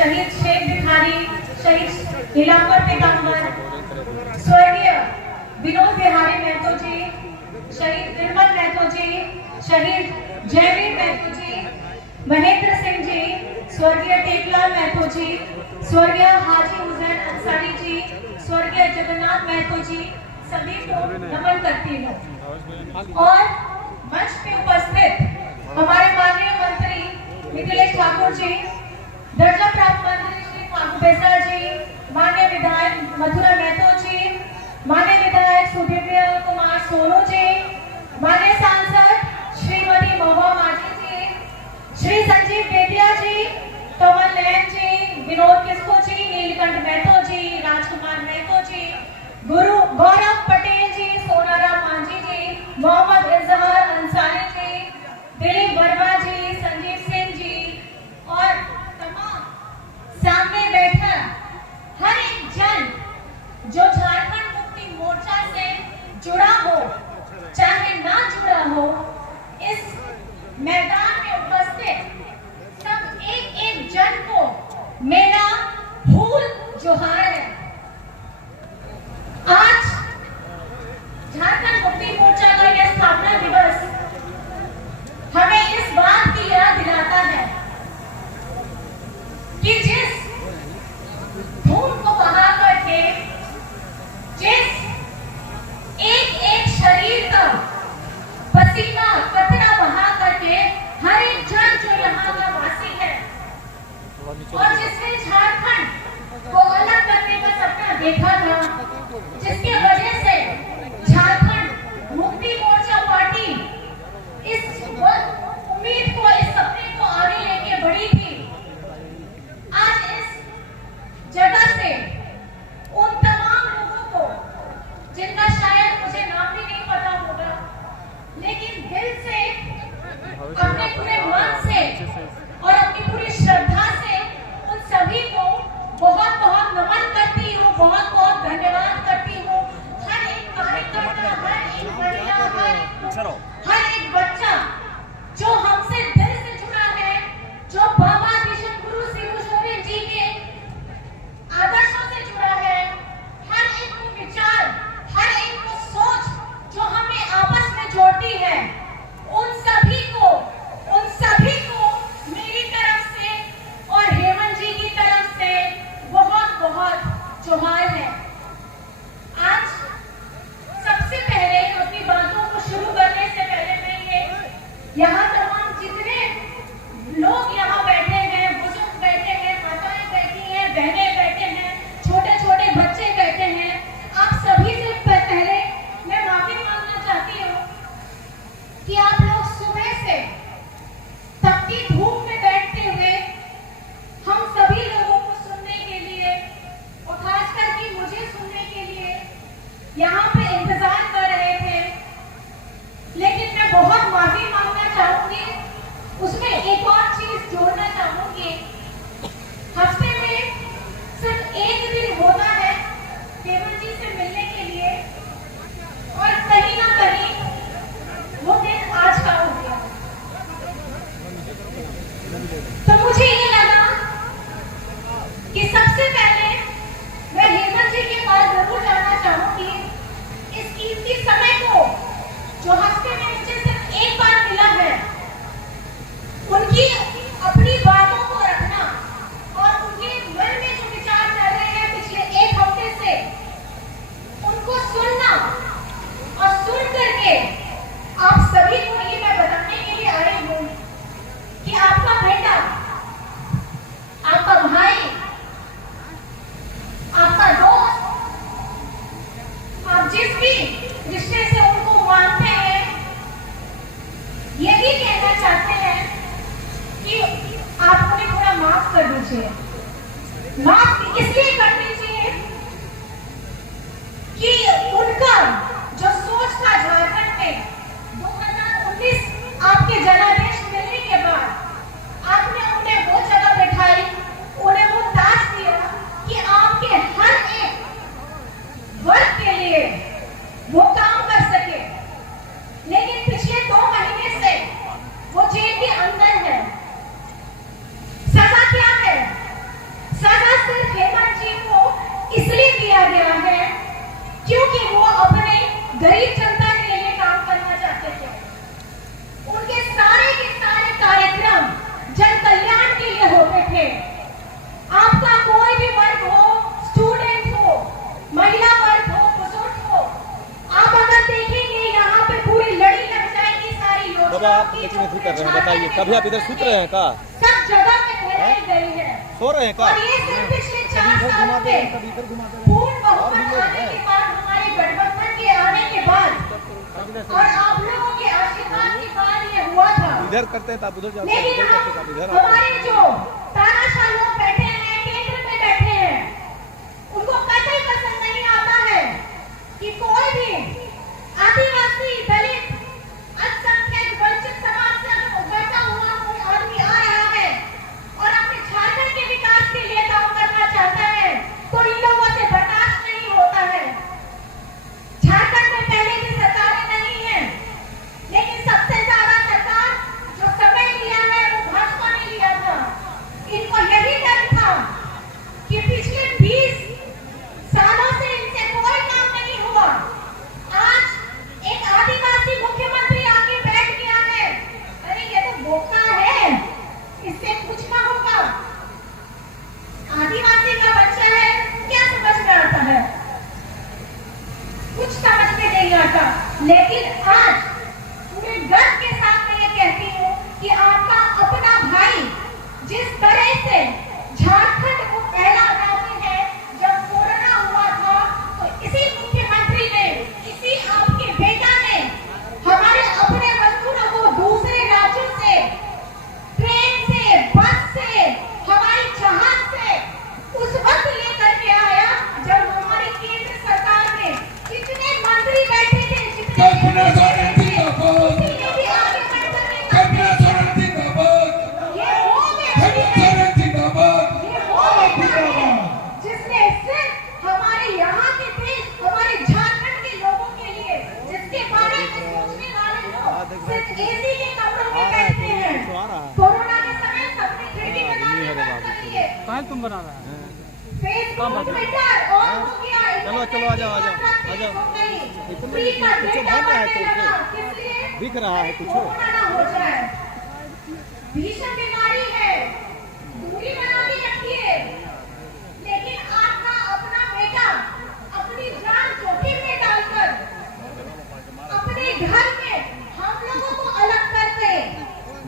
शहीद शेख भिखारी, शहीद नीलांबर पीताम्बर, स्वर्गीय विनोद बिहारी महतो जी, शहीद निर्मल महतो जी, शहीद जयवीर महतो जी, महेंद्र सिंह जी, स्वर्गीय टेकलाल महतो जी, स्वर्गीय हाजी हुसैन अंसारी जी, स्वर्गीय जगन्नाथ महतो जी, सभी को नमन करती हूँ। और मंच पे उपस्थित हमारे माननीय मंत्री मिथिलेश ठाकुर जी, दर्जा प्राप्त मंत्री श्री फागू बेसरा जी, माननीय विधायक मथुरा महतो जी, माननीय विधायक सुदिव्य कुमार सोनू जी, माननीय सांसद श्रीमती महुआ माझी जी, श्री संजीव बेदिया जी, कमल नयन जी, विनोद किस्को जी, नीलकंठ महतो जी, राजकुमार महतो जी, गुरु गौरव पटेल जी, सोनाराम मांझी जी, मोहम्मद इजहार अंसारी जी, दिलीप वर्मा जी, संजीव सिंह जी और तमाम सामने बैठा हर एक जन जो झारखंड मुक्ति मोर्चा से जुड़ा हो चाहे ना जुड़ा हो, इस मैदान में उपस्थित सब एक एक जन को मेरा फूल जोहार है। आज झारखंड मुक्ति मोर्चा का यह स्थापना दिवस हमें इस बात की याद दिलाता है कि जिस धूम को बहा करके, जिस एक एक शरीर का पसीना कतरा बहा करके हर एक जन जो यहाँ का वासी है और जिसने झारखंड को अलग करने का सपना देखा था, जिसके वजह से झारखंड मुक्ति मोर्चा पार्टी इस उम्मीद को, इस सपने को आगे लेके बढ़ी थी। आज इस जगह से उन तमाम लोगों को जिनका शायद मुझे नाम भी नहीं पता होगा, लेकिन दिल से, अपने पूरे मन से और अपनी पूरी श्रद्धा से उन सभी को बहुत बहुत नमन करती हूँ, बहुत बहुत धन्यवाद करती हूँ। हर एक कार्यकर्ता, हर एक महिला, हर एक बच्चा जो हमसे दिल से जुड़ा है, जो बाबा किशन गुरु शिव गोविंद जी के आदर्शों से जुड़ा है, हर एक को विचार, हर एक को सोच जो हमें आपस में जोड़ती है, उन सभी को मेरी तरफ से और हेमंत जी की तरफ से बहुत बहुत जोहार है। आज सबसे पहले अपनी बातों को शुरू करने से पहले मैं ये यहाँ तमाम जितने लोग यहाँ बैठे हैं, बुजुर्ग बैठे हैं, माताएं बैठी हैं, बहनें बैठे हैं, छोटे छोटे बच्चे बैठे हैं, आप सभी से पहले मैं माफी मांगना चाहती हूँ कि आप लोग सुबह से तपती धूप में बैठते हुए हम सभी लोगों को सुनने के लिए और खास करके मुझे सुनने के लिए यहाँ पे इंतजार कर रहे थे। लेकिन मैं बहुत माफी मांगना चाहूंगी, उसमें एक और चीज जोड़ना चाहूंगी। हफ्ते में सिर्फ एक दिन होता है हेमंत जी से मिलने के लिए और कहीं ना कहीं वो दिन आज का हो गया। तो मुझे ये लगा कि सबसे पहले मैं हेमंत जी के पास जरूर जाना चाहूंगी। इस कीमती समय को जो हफ्ते में मुझे सिर्फ एक बार मिला है, उनकी अपनी बातों को रखना और उनके मन में जो विचार चल रहे हैं पिछले एक हफ्ते से, उनको सुनना और सुन करके आप सभी को ये मैं बताने के लिए आई हूँ कि आपका बेटा, आपका भाई, आपका दोस्त, आप जिस भी रिश्ते से उनको मानते हैं, ये भी कहना चाहते हैं कि आप उन्हें थोड़ा माफ कर दीजिए। माफ इसलिए कर दीजिए कि उनका जो सोच था झारखंड में 2019 आपके जनादेश मिलने के बाद, आपने उन्हें वो जगह बैठाई, उन्हें वो टास्क दिया कि आपके हर एक वर्ग के लिए वो काम कर सके। लेकिन पिछले 2 महीने से वो जेल के अंदर है। सजा क्या है? किया गया है क्योंकि वो अपने गरीब जनता के लिए काम करना चाहते थे। उनके सारे के सारे कार्यक्रम जन कल्याण के लिए होते थे। आपका कोई भी वर्ग हो, स्टूडेंट हो, महिला वर्ग हो, बुजुर्ग हो, आप अगर देखेंगे यहाँ पे पूरी लड़ी लग जाएगी सारी योजनाओं की। कर रहे हैं, बताइए कभी आप इधर सुत रहे हैं का? सब जगह पे फैलाई गई है। सो रहे हैं का? और ये सिर्फ पिछले 4 साल में पूर्ण बहुमत आने के बाद, हमारे गठबंधन के आने के बाद और आप लोगों के आशीर्वाद के बाद ये हुआ था। इधर करते हैं तो आप उधर जाओ। लेकिन हमारे जो तानाशाह लोग बैठे हैं, केंद्र में बैठे हैं, उनको कतई पसंद नहीं आता है कि कोई भी आदिवासी, दलित, अल्पसंख्यक, वंचित समाज से अगर उभरता हुआ कोई आदमी आ रहा है और अपने झारखंड के विकास के लिए काम करना चाहता है तो इन लोगों से बर्दाश्त नहीं होता है। झारखंड में पहले भी सरकारें नहीं है, लेकिन सबसे ज्यादा सरकार जो समय लिया है वो भाजपा ने लिया था। इनको यही डर था कि पिछले 20 सालों से इनसे कोई काम नहीं हुआ। आज एक आदिवासी मुख्यमंत्री आके बैठ गया है, अरे ये तो बोका है, इससे कुछ ना होगा। आदिवासी का बच्चा है, क्या समझ में आता है? कुछ समझ में नहीं आता। लेकिन आज पूरे गर्व के साथ मैं ये कहती हूँ कि आपका अपना भाई जिस तरह से झारखंड को पहला राज्य है, जब कोरोना हुआ था तो इसी मुख्यमंत्री ने, इसी आपके बेटा ने हमारे अपने मजदूरों को दूसरे राज्यों से ट्रेन से, बस से, हवाई जहाज से उस वक्त लेकर के आया जब हमारी केंद्र सरकार में कितने मंत्री बैठे थे, जिसने सिर्फ हमारे यहाँ के देश, हमारे झारखंड के लोगों के लिए, जिसके बारे में सोचने वाले लोग सिर्फ एसी के कमरों में बैठते हैं। कोरोना के समय सबने खिड़की बनाने बंद कर दिए। कहाँ तुम बना रहा है? फेसबुक, ट्विटर और हो गया। चलो आ जाओ। फ्री का डेटा बढ़ने लगा, किस लिए? दिख रहा है कुछ कोरोना हो जाए। भीषण बीमारी है, दूरी बना के रखिए। लेकिन आपका अपना बेटा अपनी जान जोखिम में डालकर अपने घर में हम लोगों को अलग करके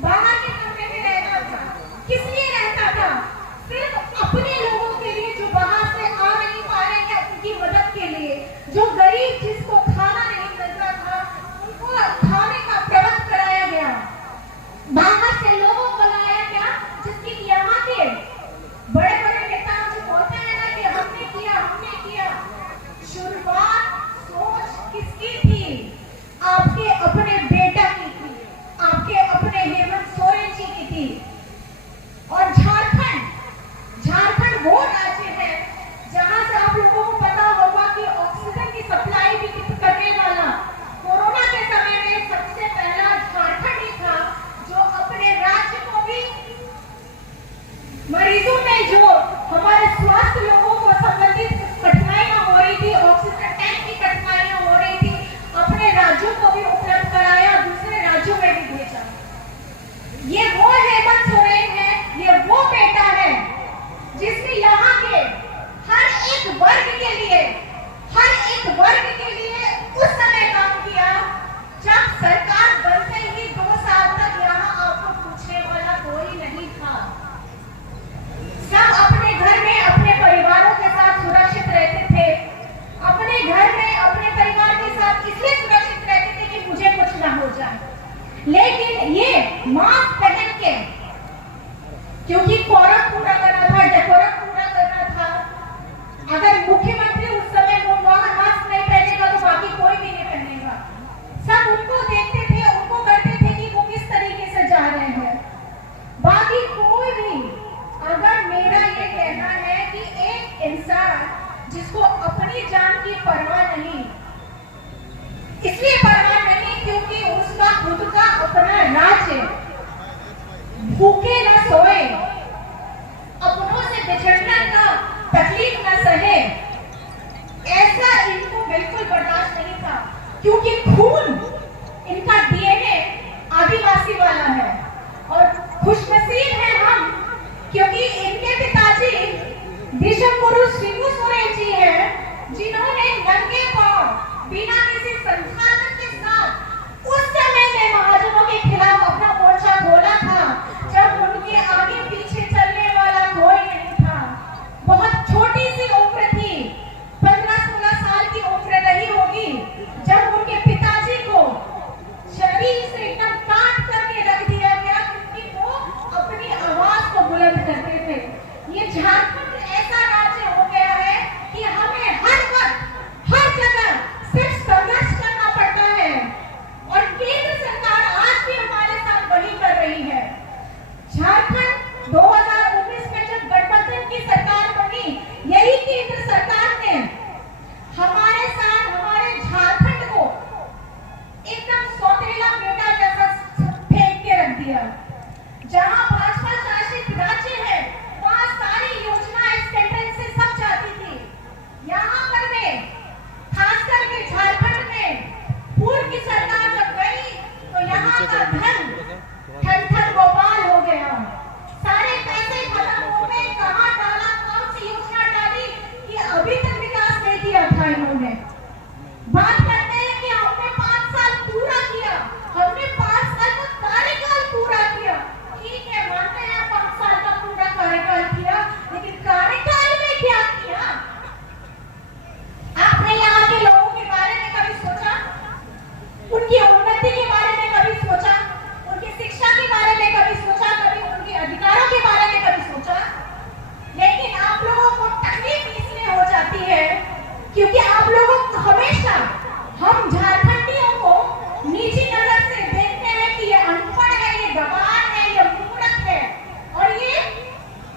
बाहर के कमरे में रहता था। किस लिए रहता था? सिर्फ अपने लोगों के लिए जो बाहर से आ नहीं पा रहे हैं, उनकी मदद के लिए। जो गरीब जिसको खाना नहीं मिलता था, उनको खाने का प्रबंध कराया गया। बाहर से लोगों को लाया गया, जिसकी यहाँ के बड़े बड़े नेता जो बोलते हैं ना कि हमने किया। शुरुआत सोच किसकी थी? आपके अपने बेटा की थी, आपके अपने हेमंत सोरेन जी की थी। और झारखंड वो राज्य है जहां से आप लोगों को पता होगा कि ऑक्सीजन की सप्लाई भी करने वाला कोरोना के समय में सबसे पहला झारखंड ही था, जो अपने राज्य को भी मरीजों में जो हमारे स्वास्थ्य लोगों को संबंधित कठिनाइयां हो रही थी, ऑक्सीजन टैंक की कठिनाइयां हो रही थी, अपने राज्यों को भी उपलब्ध कराया, दूसरे राज्यों में भी भेजा। ये वो हेमंत सोरेन है, ये वो बेटा है जिसने यहाँ के हर एक वर्ग के लिए उस समय काम किया जब सरकार बनते ही 2 साल तक यहाँ आपको पूछने वाला कोई नहीं था। सब अपने घर में अपने परिवारों के साथ सुरक्षित रहते थे। अपने घर में अपने परिवार के साथ इसलिए सुरक्षित रहते थे कि मुझे कुछ ना हो जाए। लेकिन ये मास्क पहन के, क्योंकि कोरम पूरा करना था, डेकोरम पूरा करना था। अगर मुख्यमंत्री उस समय वो मास्क नहीं पहनेगा तो बाकी कोई भी नहीं पहनेगा। सब उनको देखते थे, उनको करते थे कि वो किस तरीके से जा रहे हैं। बाकी कोई भी, अगर मेरा ये कहना है कि एक इंसान जिसको अपनी जान की परवाह नहीं, इसलिए परवाह नहीं क्योंकि उसका खुद का अपना राज्य, भूखे न सोए, अपनों से बिछड़ना का तकलीफ न सहे, दिशंगुरु शिबू सोरेन जी हैं, जिन्होंने नंगे पांव बिना किसी संसाधन के साथ उस समय में महाजनों के खिलाफ अपना मोर्चा खोला था, जब उनके आगे पीछे चलने वाला कोई नहीं था। बहुत छोटी सी उम्र थी, 15-16 साल की उम्र रही होगी, जब उनके पिताजी को शरीर से एकदम काट करके रख दिया गया, क्योंकि वो अपनी आवाज को बुलंद करते थे। ये झारखंड ऐसा राज्य हो गया है कि हमें हर वक्त हर जगह सिर्फ संघर्ष करना पड़ता है, और केंद्र सरकार आज भी हमारे साथ वही कर रही है। झारखंड 2019 में जब गठबंधन की सरकार बनी, यही केंद्र सरकार ने हमारे साथ हमारे झारखंड को एकदम सौतेला बेटा जैसा फेंक के रख दिया। जहां भाजपा शासित राज्य है, वहां सारी योजनाएं सेंट्रल से सब जाती थी। यहाँ पर में खासकर के झारखंड में पूर्व की सरकार जब गई, तो यहाँ का धन ठन गोपाल हो गया। सारे पैसे खत्म हो गए, कहाँ डाला, कौन सी योजना डाली, ये अभी तक विकास नहीं किया था इन्होंने। बात करते हैं कि हमने 5 साल पूरा किया, हमने 5 साल का कार्यकाल पूरा किया। ठीक है, मानते हैं 5 साल का पूरा कार्यकाल किया, लेकिन कार्यकाल में क्या किया? आपने यहाँ के लोगों के बारे में कभी सोचा? उनकी उन्नति के बारे में कभी सोचा? उनकी शिक्षा के बारे में कभी सोचा? कभी उनके अधिकारों के बारे में कभी सोचा? लेकिन आप लोगों को तकलीफ इसलिए हो जाती है क्योंकि आप लोगों को हमेशा हम झारखंडियों को नीची नजर से देखते हैं कि ये अनपढ़ है, ये गंवार है, ये मूर्ख है, और ये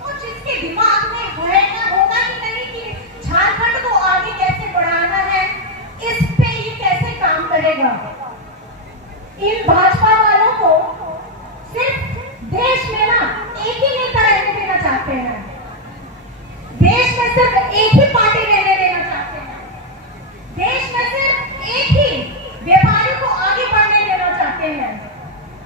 कुछ इसके दिमाग में होगा कि नहीं कि झारखंड को आगे कैसे बढ़ाना है, इस पे ये कैसे काम करेगा। इन भाजपा वालों को सिर्फ देश में ना एक ही नेता रहने देना चाहते हैं, देश में सिर्फ एक ही पार्टी रहने देना चाहते हैं, देश में सिर्फ एक ही व्यापारी को आगे बढ़ने देना चाहते हैं,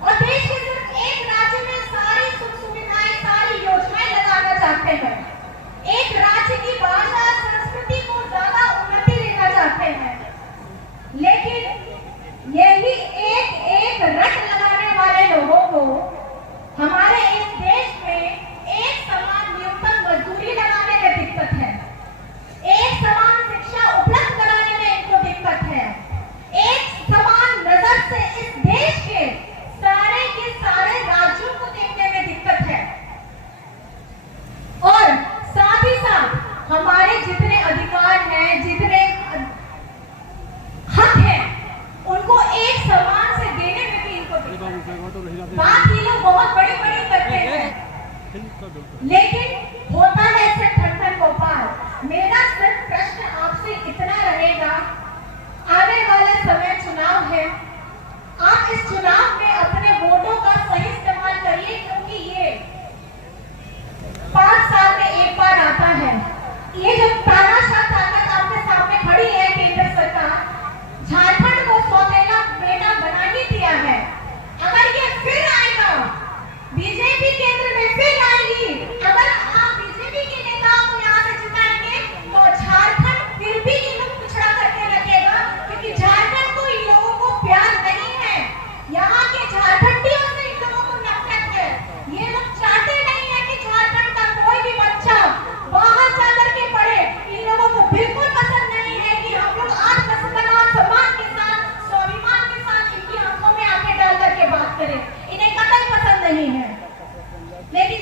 और देश में सिर्फ एक राज्य में सारी सुख सुविधाएं, सारी योजनाएं लगाना चाहते हैं। एक राज्य की भाषा संस्कृति को ज्यादा उन्नति लेना चाहते हैं। लेकिन यही एक रट लगाने वाले लोगों को हमारे इस देश में एक समान न्यूनतम मजदूरी लगाने में दिक्कत है, एक समान शिक्षा उपलब्ध कराने में इनको दिक्कत है, एक समान नजर से इस देश के सारे राज्यों को देखने में दिक्कत है, और साथ ही साथ हमारे जितने अधिकार हैं, जितने हक हैं, उनको एक समान से देने में भी इनको बात ये लोग बहुत बड़ी करते हैं, लेकिन होता है सिर्फ ठन गोपाल। मेरा सिर्फ प्रश्न आपसे इतना रहेगा, आने वाला समय चुनाव है, आप इस चुनाव में अपने वोटों का सही इस्तेमाल करिए, क्योंकि ये 5 साल में एक बार आता है। ये जो तानाशाह ताकत आपके सामने खड़ी है, केंद्र सरकार झारखंड को सौतेला बेटा बना ही दिया है। अगर ये फिर आएगा, बीजेपी केंद्र में फिर आएगी, अगर आप बीजेपी के नेताओं को यहाँ से जिताएंगे, तो झारखंड फिर भी इन लोग पिछड़ा करके रखेगा, क्योंकि झारखंड को इन लोगों को प्यार नहीं है, यहाँ के झारखंडियों से इन लोगों को नफरत है। ये लोग चाहते नहीं है कि झारखंड का कोई भी बच्चा बाहर जाकर के पढ़े। इन लोगों को बिल्कुल पसंद नहीं है कि हम लोग सम्मान के साथ, स्वाभिमान के साथ इनकी आंखों में आंखें डाल करके बात करें, इन्हें कतई पसंद नहीं है। लेकिन